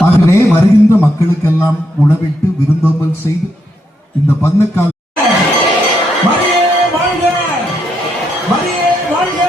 ஆகவே வருகின்ற மக்களுக்கெல்லாம் உணவிட்டு விருந்தோம்பல் செய்து இந்த பந்தக்கால் மரியே வாழ்க, மரியே வாழ்க.